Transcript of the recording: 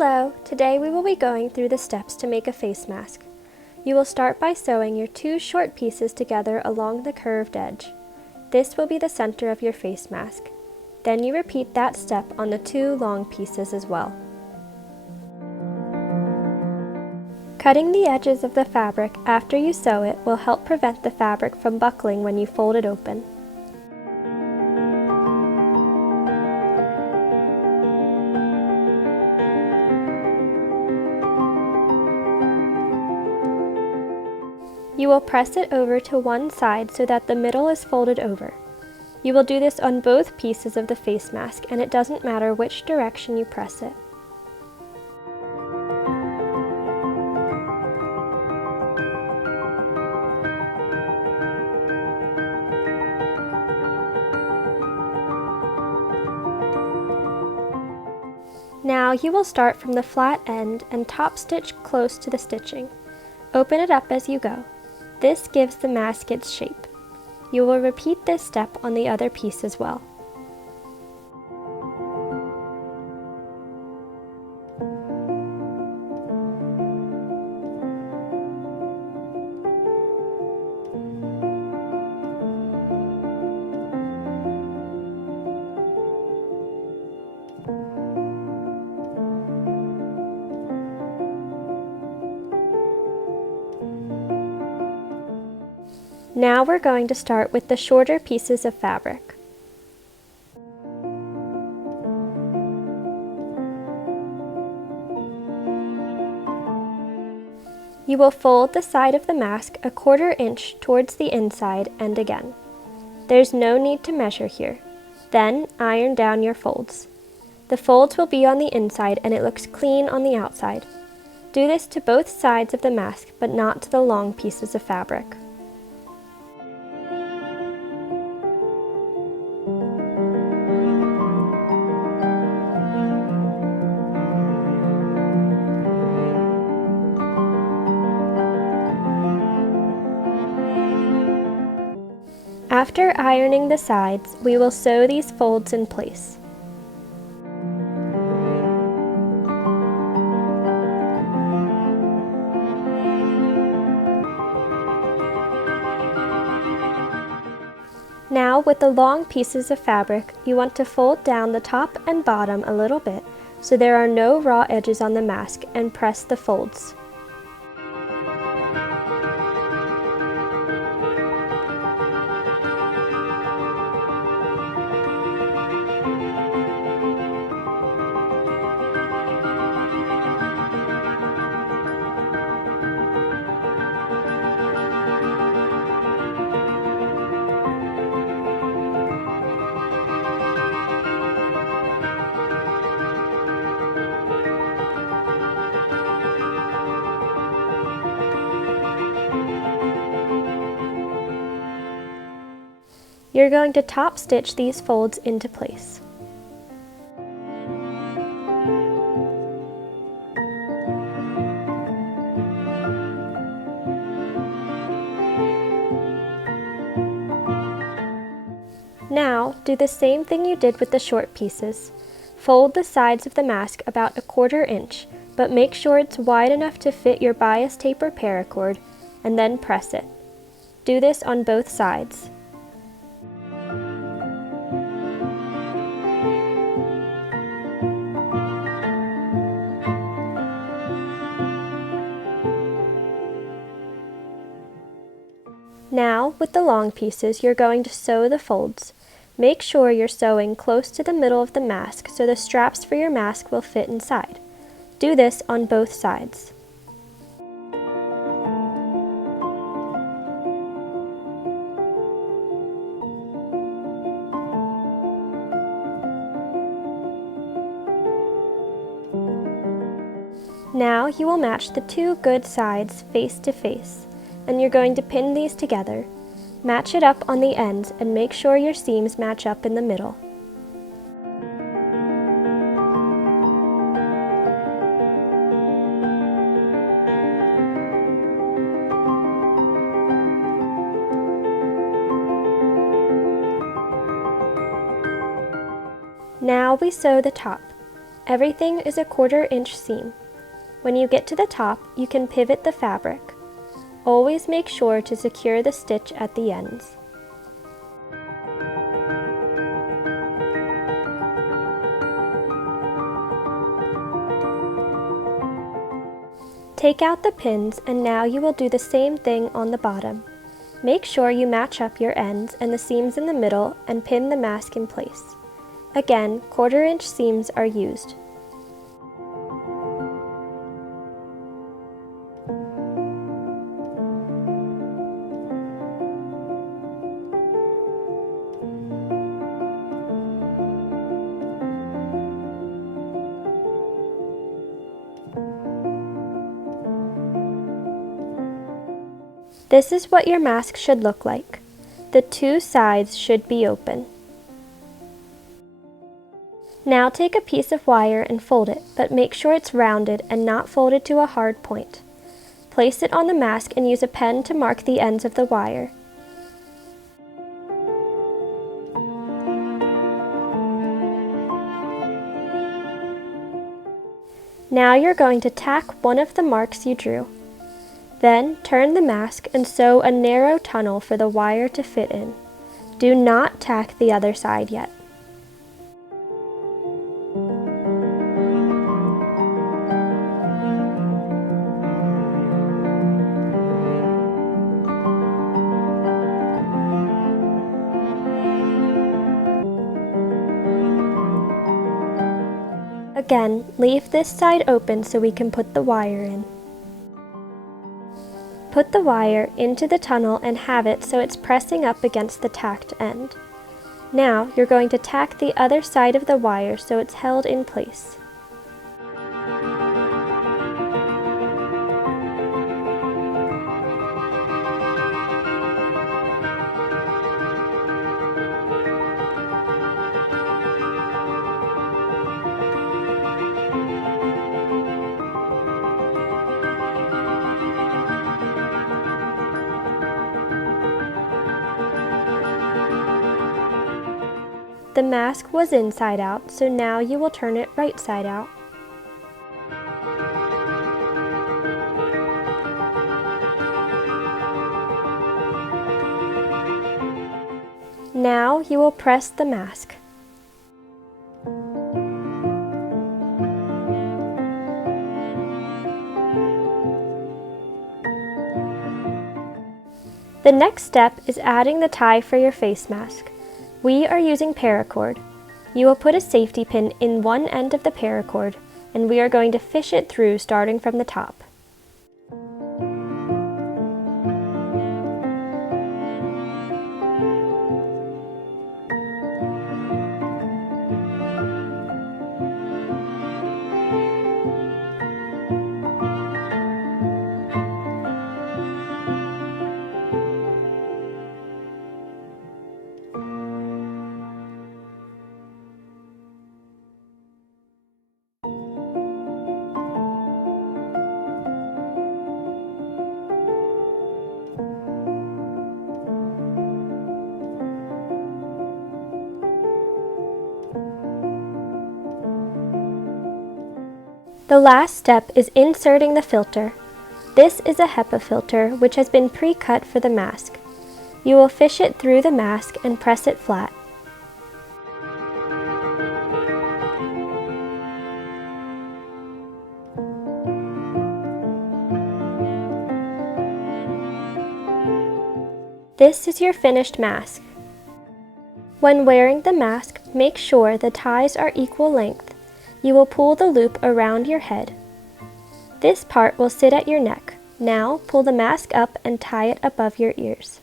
Hello, today we will be going through the steps to make a face mask. You will start by sewing your two short pieces together along the curved edge. This will be the center of your face mask. Then you repeat that step on the two long pieces as well. Cutting the edges of the fabric after you sew it will help prevent the fabric from buckling when you fold it open. You will press it over to one side so that the middle is folded over. You will do this on both pieces of the face mask, and it doesn't matter which direction you press it. Now you will start from the flat end and top stitch close to the stitching. Open it up as you go. This gives the mask its shape. You will repeat this step on the other piece as well. Now we're going to start with the shorter pieces of fabric. You will fold the side of the mask a 1/4 inch towards the inside and again. There's no need to measure here. Then iron down your folds. The folds will be on the inside and it looks clean on the outside. Do this to both sides of the mask, but not to the long pieces of fabric. After ironing the sides, we will sew these folds in place. Now, with the long pieces of fabric, you want to fold down the top and bottom a little bit so there are no raw edges on the mask, and press the folds. You're going to top stitch these folds into place. Now, do the same thing you did with the short pieces. Fold the sides of the mask about a 1/4 inch, but make sure it's wide enough to fit your bias tape or paracord, and then press it. Do this on both sides. Now, with the long pieces, you're going to sew the folds. Make sure you're sewing close to the middle of the mask so the straps for your mask will fit inside. Do this on both sides. Now you will match the two good sides face to face, and you're going to pin these together. Match it up on the ends and make sure your seams match up in the middle. Now we sew the top. Everything is a 1/4 inch seam. When you get to the top, you can pivot the fabric. Always make sure to secure the stitch at the ends. Take out the pins, and now you will do the same thing on the bottom. Make sure you match up your ends and the seams in the middle and pin the mask in place. Again, 1/4 inch seams are used. This is what your mask should look like. The 2 sides should be open. Now take a piece of wire and fold it, but make sure it's rounded and not folded to a hard point. Place it on the mask and use a pen to mark the ends of the wire. Now you're going to tack one of the marks you drew. Then turn the mask and sew a narrow tunnel for the wire to fit in. Do not tack the other side yet. Again, leave this side open so we can put the wire in. Put the wire into the tunnel and have it so it's pressing up against the tacked end. Now you're going to tack the other side of the wire so it's held in place. The mask was inside out, so now you will turn it right side out. Now you will press the mask. The next step is adding the tie for your face mask. We are using paracord. You will put a safety pin in one end of the paracord, and we are going to fish it through starting from the top. The last step is inserting the filter. This is a HEPA filter which has been pre-cut for the mask. You will fish it through the mask and press it flat. This is your finished mask. When wearing the mask, make sure the ties are equal length. You will pull the loop around your head. This part will sit at your neck. Now pull the mask up and tie it above your ears.